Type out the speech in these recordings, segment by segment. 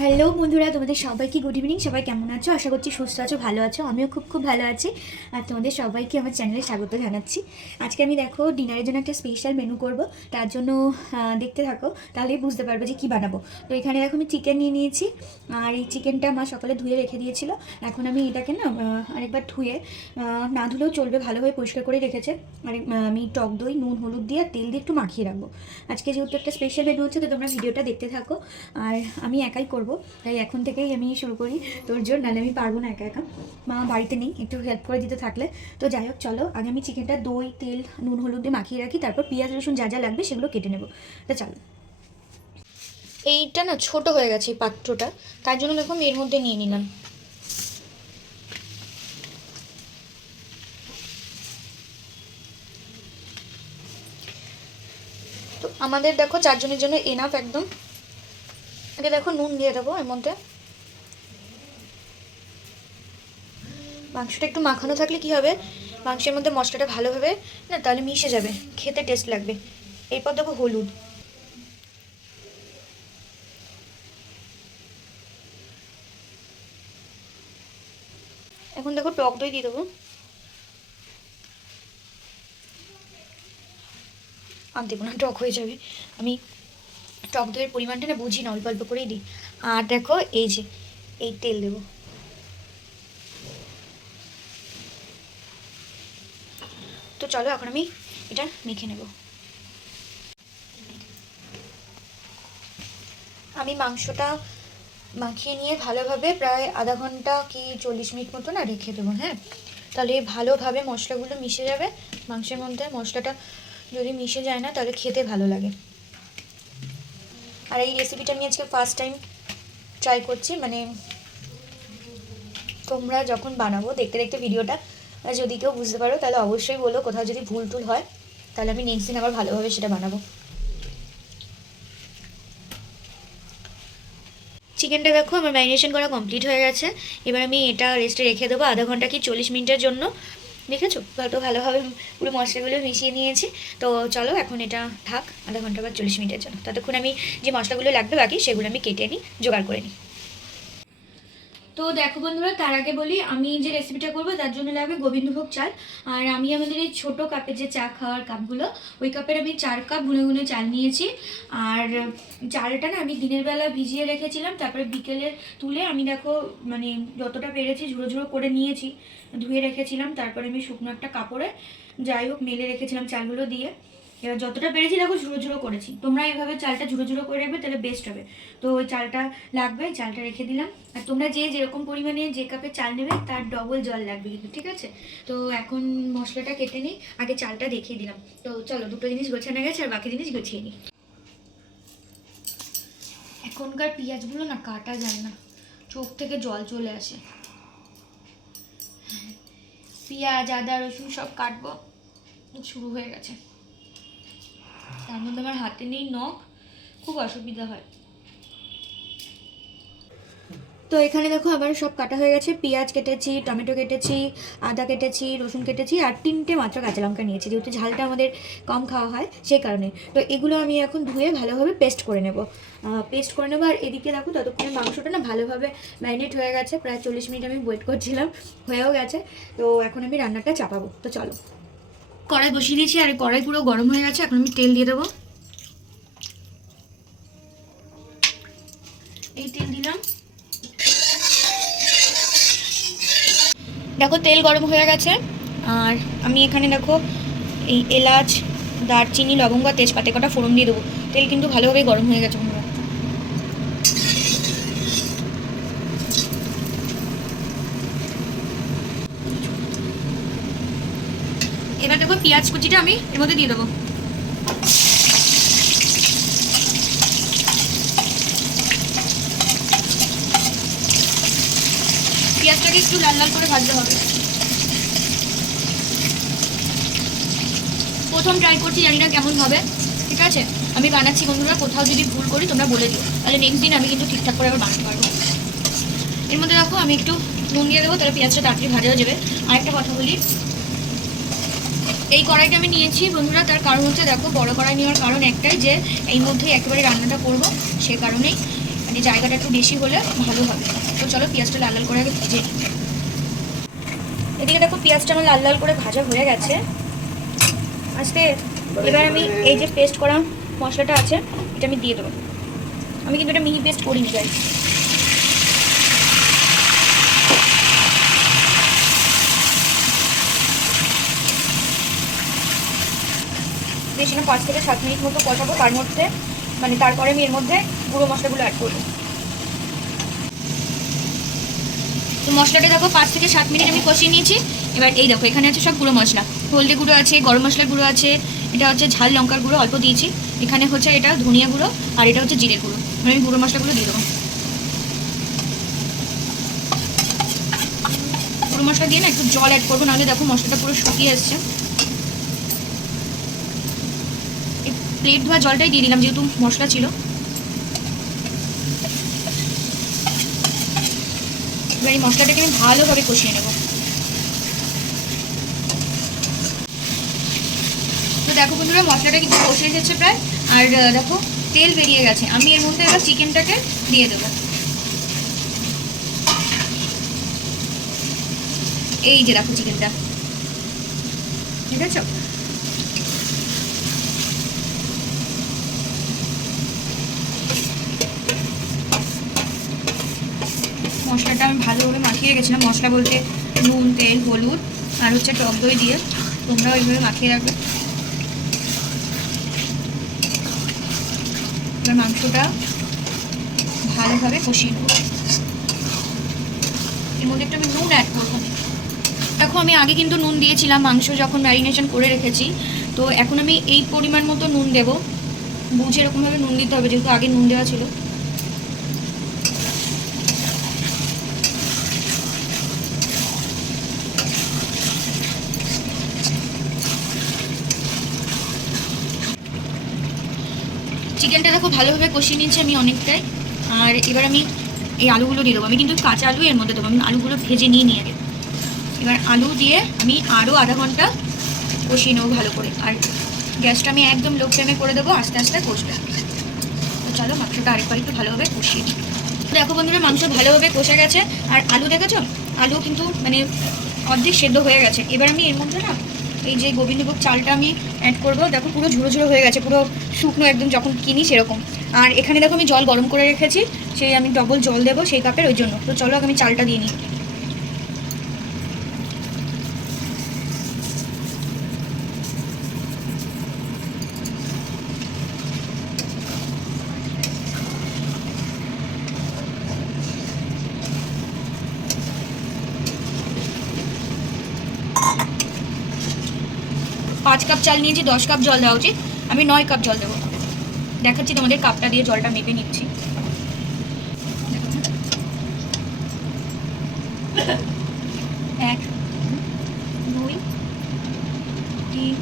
Hello বন্ধুরা, তোমাদের সবাইকে গুড ইভিনিং। সবাই কেমন আছো? আশা করছি সুস্থ আছো, ভালো আছো। আমিও খুব ভালো আছি। আর তোমাদের সবাইকে আমার চ্যানেলে স্বাগত জানাচ্ছি। আজকে আমি দেখো ডিনারের জন্য একটা স্পেশাল মেনু করব। তার জন্য দেখতে থাকো, তাহলেই বুঝতে পারবে যে কী বানাবো। তো এখানে দেখো আমি চিকেন নিয়ে নিয়েছি। আর এই চিকেনটা মা সকালে ধুয়ে রেখে দিয়েছিল। এখন আমি এটাকে না আরেকবার ধুয়ে, না ধুলেও চলবে, ভালোভাবে পরিষ্কার করে রেখেছে। আর আমি টক দই, নুন, হলুদ দিয়ে আর তেল দিয়ে একটু মাখিয়ে রাখবো। আজকে যেহেতু একটা স্পেশাল মেনু হচ্ছে, তো তোমরা ভিডিওটা দেখতে থাকো। আর আমি একাই করব, তাই এখন থেকেই আমি শুরু করি তোর জন্য, নাহলে আমি পারবো না একা একা। মা বাড়িতে নেই, একটু হেল্প করে দিতে থাকলে। তো যাই হোক, চলো আগে আমি চিকেনটা দই, তেল, নুন, হলুদ দিয়ে মাখিয়ে রাখি, তারপর পেঁয়াজ রসুন যা যা লাগবে সেগুলো কেটে নেবো। তো চলো। এইটা না ছোট হয়ে গেছে এই পাত্রটা, তার জন্য দেখো আমি এর মধ্যে নিয়ে নিলাম। তো আমাদের দেখো চারজনের জন্য এনাফ একদম। আগে দেখো নুন দিয়ে দেবো এর মধ্যে। মাংসটা একটু মাখানো থাকলে কি হবে, মাংসের মধ্যে মশলাটা ভালোভাবে না তাহলে মিশে যাবে, খেতে টেস্ট লাগবে। এরপর দেবো হলুদ। এখন দেখো টক দই দিয়ে দেবো। আর দেবো না, টক হয়ে যাবে। আমি টক দইয়ের পরিমাণটা না বুঝি না, অল্প অল্প করেই দিই। আর দেখো এই যে এই তেল দেবো। তো চলো এখন আমি এটা মেখে নেব। আমি মাংসটা মাখিয়ে নিয়ে ভালোভাবে প্রায় আধা ঘন্টা কি 40 মিনিট মতো না রেখে দেবো। হ্যাঁ, তাহলে ভালোভাবে মশলাগুলো মিশে যাবে মাংসের মধ্যে। মশলাটা যদি মিশে যায় না তাহলে খেতে ভালো লাগে। আর এই রেসিপিটা আমি আজকে ফার্স্ট টাইম ট্রাই করছি। মানে তোমরা যখন বানাবো দেখতে দেখতে ভিডিওটা, যদি কেউ বুঝতে পারো তাহলে অবশ্যই বলো। কোথাও যদি ভুল টুল হয় তাহলে আমি নেক্সট দিন আবার ভালোভাবে সেটা বানাবো। চিকেনটা দেখো আমার ম্যারিনেশন করা কমপ্লিট হয়ে গেছে। এবার আমি এটা রেস্টে রেখে দেবো আধা ঘন্টা কি 40 মিনিটের জন্য। দেখেছো তো ভালোভাবে পুরো মশলাগুলো মিশিয়ে নিয়েছি। তো চলো এখন এটা থাক আধা ঘন্টা বা 40 মিনিটের জন্য। ততক্ষণ আমি যে মশলাগুলো লাগবে বাকি সেগুলো আমি কেটে নিই, জোগাড় করে নিই। তো দেখো বন্ধুরা, তার আগে বলি আমি যে রেসিপিটা করবো তার জন্য লাগবে গোবিন্দভোগ চাল। আর আমি আমাদের এই ছোটো কাপের যে চা খাওয়ার কাপগুলো, ওই কাপের আমি 4 কাপ গুনে গুনে চাল নিয়েছি। আর চালটা না আমি দিনের বেলা ভিজিয়ে রেখেছিলাম, তারপরে বিকেলে তুলে আমি দেখো মানে যতটা পেরেছি ঝুড়ো ঝুড়ো করে নিয়েছি, ধুয়ে রেখেছিলাম। তারপরে আমি শুকনো একটা কাপড়ে যাই হোক মেলে রেখেছিলাম চালগুলো দিয়ে। এবার যতটা পেরেছি দেখো ঝুড়ো ঝুড়ো করেছি। তোমরা এভাবে চালটা ঝুড়ো ঝুড়ো করে রাখবে, তাহলে বেস্ট হবে। তো ওই চালটা লাগবে, চালটা রেখে দিলাম। আর তোমরা যে যেরকম পরিমাণে যে কাপে চাল নেবে তার ডবল জল লাগবে কিন্তু, ঠিক আছে? তো এখন মশলাটা কেটে নিই, আগে চালটা দেখিয়ে দিলাম। তো চলো, দুটো জিনিস গোছানো গেছে, আর বাকি জিনিস গুছিয়ে নিই। এখনকার পেঁয়াজগুলো না কাটা যায় না, চোখ থেকে জল চলে আসে। পেঁয়াজ, আদা, রসুন সব কাটবো, শুরু হয়ে গেছে। তার মধ্যে আমার হাতে নেই নখ, খুব অসুবিধা হয়। তো এখানে দেখো আবার সব কাটা হয়ে গেছে। পেঁয়াজ কেটেছি, টমেটো কেটেছি, আদা কেটেছি, রসুন কেটেছি, আর 3টে মাত্র কাঁচা লঙ্কা নিয়েছি, যেহেতু ঝালটা আমাদের কম খাওয়া হয় সেই কারণে। তো এগুলো আমি এখন ধুয়ে ভালোভাবে পেস্ট করে নেব। আর এদিকে দেখো ততক্ষণে মাংসটা না ভালোভাবে ম্যারিনেট হয়ে গেছে। প্রায় 40 মিনিট আমি ওয়েট করছিলাম, হয়েও গেছে। তো এখন আমি রান্নাটা চাপাবো। তো চলো, কড়াই বসিয়ে দিয়েছি, আর কড়াই পুরো গরম হয়ে গেছে। এখন আমি তেল দিয়ে দেবো। এই তেল দিলাম। দেখো তেল গরম হয়ে গেছে। আর আমি এখানে দেখো এই এলাচ, দারচিনি, লবঙ্গ আর তেজপাতা কটা ফোড়ন দিয়ে দেবো। তেল কিন্তু ভালোভাবে গরম হয়ে গেছে বন্ধুরা। এবার দেখো পেঁয়াজ কুচিটা আমি এর মধ্যে দিয়ে দেবো। পেঁয়াজটাকে একটু লাল লাল করে ভাজতে হবে। প্রথম ট্রাই করছি, জানি না কেমন হবে, ঠিক আছে? আমি বানাচ্ছি বন্ধুরা, কোথাও যদি ভুল করি তোমরা বলে দিও, তাহলে নেক্সট দিন আমি কিন্তু ঠিকঠাক করে আবার বানাতে পারবো। এর মধ্যে দেখো আমি একটু নুন দিয়ে দেবো, তাহলে পেঁয়াজটা তাড়াতাড়ি ভাজা হয়ে যাবে। আরেকটা কথা বলি, এই কড়াইটা আমি নিয়েছি বন্ধুরা, তার কারণ হচ্ছে দেখো বড় কড়াই নেওয়ার কারণ একটাই, যে এই মধ্যেই একেবারে রান্নাটা করব, সে কারণেই মানে জায়গাটা একটু বেশি হলে ভালো হবে। তো চলো পেঁয়াজটা লাল লাল করে আগে ভেজে নিই। এদিকে দেখো পেঁয়াজটা আমার লাল লাল করে ভাজা হয়ে গেছে আস্তে। এবার আমি এই যে পেস্ট করা মশলাটা আছে এটা আমি দিয়ে দেবো। আমি কিন্তু এটা মিহি পেস্ট করিনি গাইস। বেশি না 5 থেকে 7 মিনিট মতো কষাবো, তার মধ্যে মানে তারপরে আমি এর মধ্যে গুঁড়ো মশলাগুলো অ্যাড করবো। তো মশলাটা দেখো 5 থেকে 7 মিনিট আমি কষিয়ে নিয়েছি। এবার এই দেখো এখানে আছে সব গুঁড়ো মশলা, হলদি গুঁড়ো আছে, গরম মশলার গুঁড়ো আছে, এটা হচ্ছে ঝাল লঙ্কার গুঁড়ো অল্প দিয়েছি, এখানে হচ্ছে এটা ধনিয়া গুঁড়ো, আর এটা হচ্ছে জিরে গুঁড়ো। আমি গুঁড়ো মশলাগুলো দিয়ে দেবো। গুঁড়ো মশলা দিয়ে না একটু জল অ্যাড করবো, নাহলে দেখো মশলাটা পুরো শুকিয়ে এসছে। এই প্লেট ধোয়া জলটাই দিয়ে দিলাম যেহেতু মশলা ছিল। এবার এই মশলাটাকে আমি ভালোভাবে কষিয়ে নেব। তো দেখো বন্ধুরা মশলাটা কিন্তু কষে এসেছে প্রায়, আর দেখো তেল বেরিয়ে গেছে। আমি এর মধ্যে এবার চিকেনটাকে দিয়ে দেবো। এই যে দেখো চিকেনটা, ঠিক আছে। মশলাটা আমি ভালোভাবে মাখিয়ে রেখেছিলাম, মশলা বলতে নুন, তেল, হলুদ আর হচ্ছে টক দই দিয়ে, তোমরা ওইভাবে মাখিয়ে রাখবে। এবার মাংসটা ভালোভাবে কষিয়ে নেব। এর মধ্যে একটু আমি নুন অ্যাড করবো। দেখো আমি আগে কিন্তু নুন দিয়েছিলাম মাংস যখন ম্যারিনেশন করে রেখেছি, তো এখন আমি এই পরিমাণ মতো নুন দেব। বুঝে এরকমভাবে নুন দিতে হবে যেহেতু আগে নুন দেওয়া ছিল। চিকেনটা দেখো ভালোভাবে কষিয়ে নিয়েছি আমি অনেকটাই। আর এবার আমি এই আলুগুলো দিয়ে দেবো। আমি কিন্তু কাঁচা আলু এর মধ্যে দেবো, আমি আলুগুলো ভেজে নিয়ে আগে। এবার আলু দিয়ে আমি আরও আধা ঘন্টা কষিয়ে নেবো ভালো করে। আর গ্যাসটা আমি একদম লো ফ্লেমে করে দেবো, আস্তে আস্তে কষবে। তো চলো মাংসটা আরেকবার একটু ভালোভাবে কষিয়ে নিই। দেখো বন্ধুরা মাংস ভালোভাবে কষে গেছে, আর আলু দেখেছো আলু কিন্তু মানে অর্ধেক সেদ্ধ হয়ে গেছে। এবার আমি এর মধ্যে না এই যে গোবিন্দভোগ চালটা আমি অ্যাড করবো। দেখো পুরো ঝুড়ো ঝুড়ো হয়ে গেছে, পুরো শুকনো একদম যখন কিনি সেরকম। আর এখানে দেখো আমি জল গরম করে রেখেছি, সেই আমি ডবল জল দেবো সেই কাপের, ওই জন্য। তো চলো আমি চালটা দিয়ে নিই। 5 কাপ চাল নিয়েছি, 10 কাপ জল দেওয়া উচিত। আমি 9 কাপ জল দেবো। দেখাচ্ছি তোমাদের, কাপটা দিয়ে জলটা মেপে নিচ্ছি। 1 2 3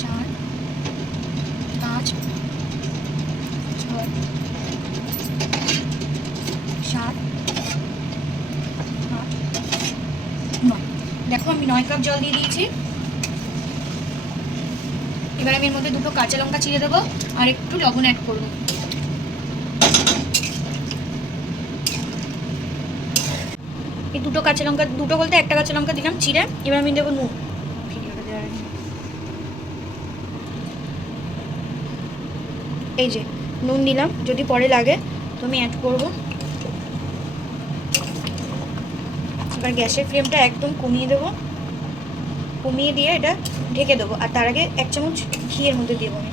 4 5 6 7 8 9। দেখো আমি 9 কাপ জল দিয়ে দিয়েছি। এবার আমি এর মধ্যে 2টো কাঁচা লঙ্কা চিড়ে দেবো আর একটু লবণ অ্যাড করবো। এই 2টো কাঁচা লঙ্কা, 2টো বলতে একটা কাঁচা লঙ্কা দিলাম চিড়ে। এবার আমি দেবো নুন। ভিডিওটা দেওয়ার আগে এই যে নুন দিলাম, যদি পরে লাগে তো আমি অ্যাড করবো। এবার গ্যাসের ফ্লেমটা একদম কমিয়ে দেবো, কমিয়ে দিয়ে এটা ঢেকে দেবো। আর তার আগে 1 চামচ ঘি এর মধ্যে দেবো আমি।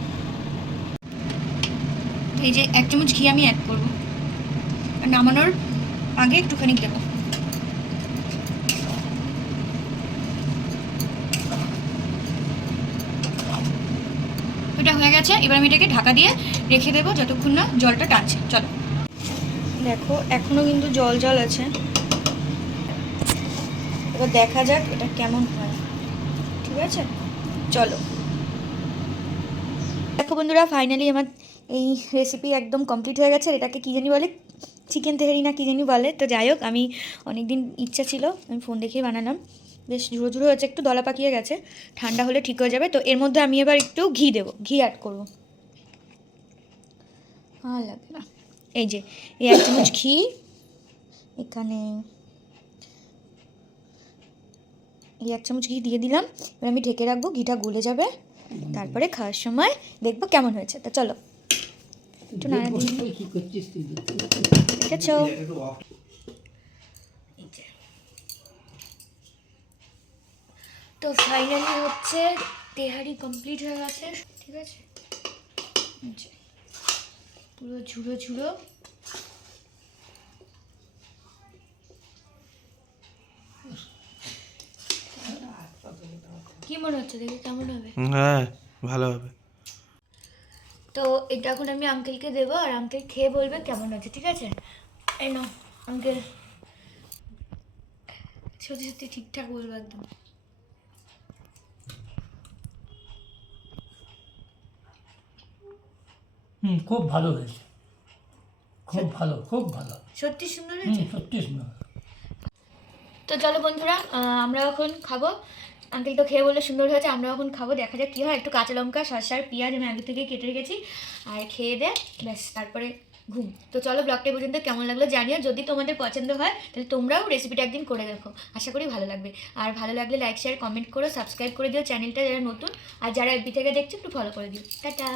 এই যে 1 চামচ ঘি আমি অ্যাড করবো, আর নামানোর আগে একটুখানি দেবো। এটা হয়ে গেছে। এবার আমি এটাকে ঢাকা দিয়ে রেখে দেবো যতক্ষণ না জলটা টানছে। চলো দেখো এখনো কিন্তু জল জল আছে, এবার দেখা যাক এটা কেমন হয়। ঠিক আছে চলো। দেখো বন্ধুরা ফাইনালি আমার এই রেসিপি একদম কমপ্লিট হয়ে গেছে। এটাকে কী জানি বলে, চিকেন তেহারি না কী জানি বলে। তো যাই হোক, আমি অনেকদিন ইচ্ছা ছিল, আমি ফোন দেখেই বানালাম। বেশ ঝুড়ো ঝুড়ো হয়েছে, একটু দলা পাকিয়ে গেছে, ঠান্ডা হলে ঠিক হয়ে যাবে। তো এর মধ্যে আমি এবার একটু ঘি দেবো, ঘি অ্যাড করবো। ভালো লাগে না, এই যে এই 1 চামচ ঘি এখানে, এই 1 চামচ ঘি দিয়ে দিলাম। এবার আমি ঢেকে রাখবো, ঘিটা গলে যাবে, তারপরে খাওয়ার সময় দেখবো কেমন হয়েছে। তো চলো একটু নাড়া দিই। দেখেছো? তো ফাইনালি হচ্ছে তেহারি কমপ্লিট হয়ে গেছে, ঠিক আছে? পুরো ঝুড়ো ঝুড়ো। কি মনে হচ্ছে, দেখি কেমন হবে? হ্যাঁ ভালো হবে। তো এটা এখন আমি আঙ্কেলকে দেবো, আর আঙ্কেল খেয়ে বলবে কেমন হচ্ছে, ঠিক আছে? এই নাও আঙ্কেল, সত্যি সত্যি ঠিকঠাক বলবো একদম। খুব ভালো হয়েছে, খুব ভালো, খুব ভালো, সত্যি সুন্দর হয়েছে। সত্যি সুন্দর। তো চলো বন্ধুরা, আমরা এখন খাবো। আঙ্কেল তো খেয়ে বললে সুন্দর হয়েছে, আমরা এখন খাবো, দেখা যাক কী হয়। একটু কাঁচা লঙ্কা, শসা আর পেঁয়াজ আমি আগে থেকে কেটে রেখেছি, আর খেয়ে দে ব্যাস, তারপরে ঘুম। তো চলো ব্লগটা পর্যন্ত কেমন লাগলো জানিও। যদি তোমাদের পছন্দ হয় তাহলে তোমরাও রেসিপিটা একদিন করে দেখো, আশা করি ভালো লাগবে। আর ভালো লাগলে লাইক শেয়ার কমেন্ট করো, সাবস্ক্রাইব করে দিও চ্যানেলটা যারা নতুন, আর যারা এফবি থেকে দেখছো একটু ফলো করে দিও। টাটা।